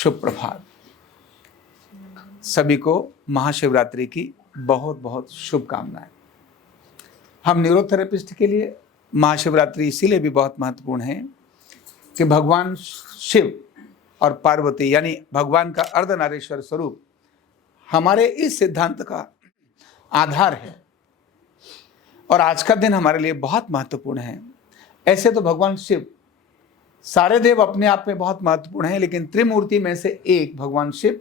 शुभ प्रभात। सभी को महाशिवरात्रि की बहुत बहुत शुभकामनाएं। हम न्यूरोथेरेपिस्ट के लिए महाशिवरात्रि इसीलिए भी बहुत महत्वपूर्ण है कि भगवान शिव और पार्वती यानी भगवान का अर्धनारीश्वर स्वरूप हमारे इस सिद्धांत का आधार है और आज का दिन हमारे लिए बहुत महत्वपूर्ण है। ऐसे तो भगवान शिव सारे देव अपने आप में बहुत महत्वपूर्ण हैं, लेकिन त्रिमूर्ति में से एक भगवान शिव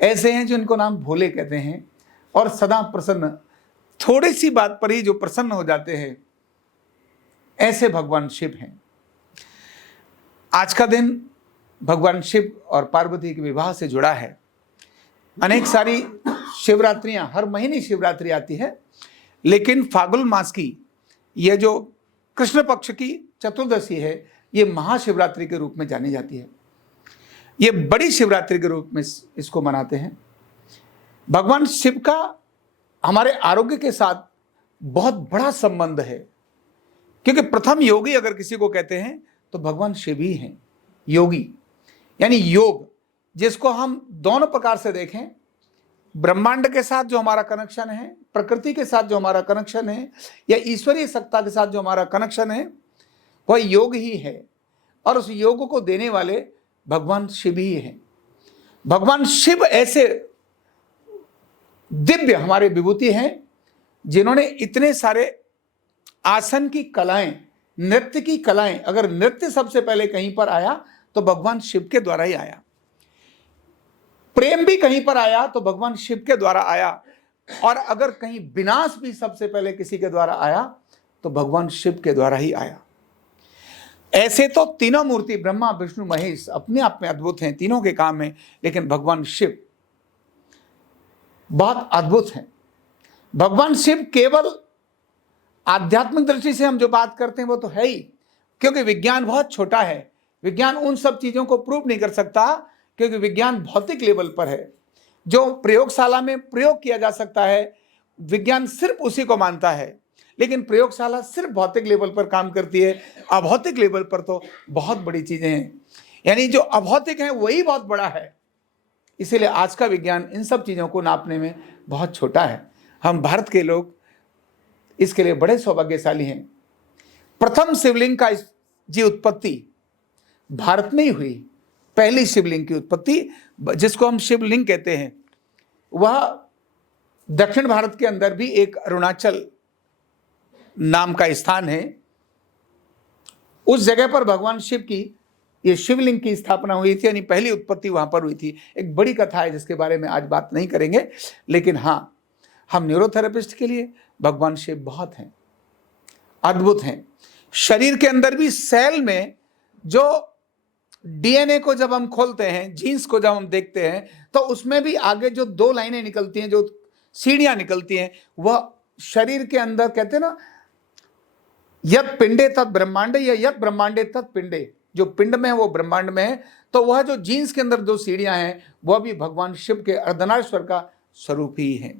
ऐसे हैं जिनको नाम भोले कहते हैं और सदा प्रसन्न, थोड़ी सी बात पर ही जो प्रसन्न हो जाते हैं, ऐसे भगवान शिव हैं। आज का दिन भगवान शिव और पार्वती के विवाह से जुड़ा है। अनेक सारी शिवरात्रियां, हर महीने शिवरात्रि आती है, लेकिन फाल्गुन मास की यह जो कृष्ण पक्ष की चतुर्दशी है, ये महाशिवरात्रि के रूप में जानी जाती है। ये बड़ी शिवरात्रि के रूप में इसको मनाते हैं। भगवान शिव का हमारे आरोग्य के साथ बहुत बड़ा संबंध है, क्योंकि प्रथम योगी अगर किसी को कहते हैं तो भगवान शिव ही हैं। योगी यानी योग, जिसको हम दोनों प्रकार से देखें, ब्रह्मांड के साथ जो हमारा कनेक्शन है, प्रकृति के साथ जो हमारा कनेक्शन है, या ईश्वरीय सत्ता के साथ जो हमारा कनेक्शन है, वह योग ही है। और उस योग को देने वाले भगवान शिव ही हैं। भगवान शिव ऐसे दिव्य हमारे विभूति हैं जिन्होंने इतने सारे आसन की कलाएं, नृत्य की कलाएं, अगर नृत्य सबसे पहले कहीं पर आया तो भगवान शिव के द्वारा ही आया। प्रेम भी कहीं पर आया तो भगवान शिव के द्वारा आया, और अगर कहीं विनाश भी सबसे पहले किसी के द्वारा आया तो भगवान शिव के द्वारा ही आया। ऐसे तो तीनों मूर्ति ब्रह्मा विष्णु महेश अपने आप में अद्भुत हैं, तीनों के काम में, लेकिन भगवान शिव बहुत अद्भुत हैं। भगवान शिव केवल आध्यात्मिक दृष्टि से हम जो बात करते हैं वो तो है ही, क्योंकि विज्ञान बहुत छोटा है। विज्ञान उन सब चीजों को प्रूव नहीं कर सकता, क्योंकि विज्ञान भौतिक लेवल पर है। जो प्रयोगशाला में प्रयोग किया जा सकता है, विज्ञान सिर्फ उसी को मानता है, लेकिन प्रयोगशाला सिर्फ भौतिक लेवल पर काम करती है। अभौतिक लेवल पर तो बहुत बड़ी चीजें हैं, यानी जो अभौतिक है वही बहुत बड़ा है। इसीलिए आज का विज्ञान इन सब चीजों को नापने में बहुत छोटा है। हम भारत के लोग इसके लिए बड़े सौभाग्यशाली हैं। प्रथम शिवलिंग का जी उत्पत्ति भारत में ही हुई। पहली शिवलिंग की उत्पत्ति, जिसको हम शिवलिंग कहते हैं, वह दक्षिण भारत के अंदर भी एक अरुणाचल नाम का स्थान है। उस जगह पर भगवान शिव की ये शिवलिंग की स्थापना हुई थी, यानी पहली उत्पत्ति वहां पर हुई थी। एक बड़ी कथा है जिसके बारे में आज बात नहीं करेंगे, लेकिन हाँ, हम न्यूरोथेरेपिस्ट के लिए भगवान शिव बहुत हैं, अद्भुत हैं। शरीर के अंदर भी सेल में जो डीएनए को जब हम खोलते हैं, जीन्स को जब हम देखते हैं, तो उसमें भी आगे जो दो लाइनें निकलती हैं, जो सीढ़ियां निकलती हैं, वह शरीर के अंदर कहते हैं ना, यत पिंडे तत् ब्रह्मांडे या यत ब्रह्मांडे तत् पिंडे, जो पिंड में है वो ब्रह्मांड में है। तो वह जो जीन्स के अंदर दो सीढ़ियां हैं, वह भी भगवान शिव के अर्धनारीश्वर का स्वरूप ही है।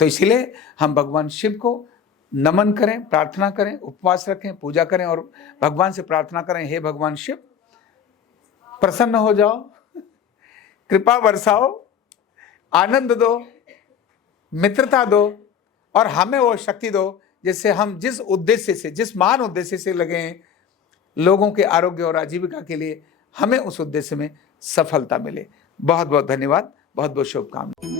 तो इसीलिए हम भगवान शिव को नमन करें, प्रार्थना करें, उपवास रखें, पूजा करें और भगवान से प्रार्थना करें, हे भगवान शिव प्रसन्न हो जाओ, कृपा बरसाओ, आनंद दो, मित्रता दो, और हमें वो शक्ति दो जिससे हम जिस उद्देश्य से, जिस महान उद्देश्य से लगे हैं, लोगों के आरोग्य और आजीविका के लिए, हमें उस उद्देश्य में सफलता मिले। बहुत बहुत धन्यवाद, बहुत बहुत शुभकामनाएं।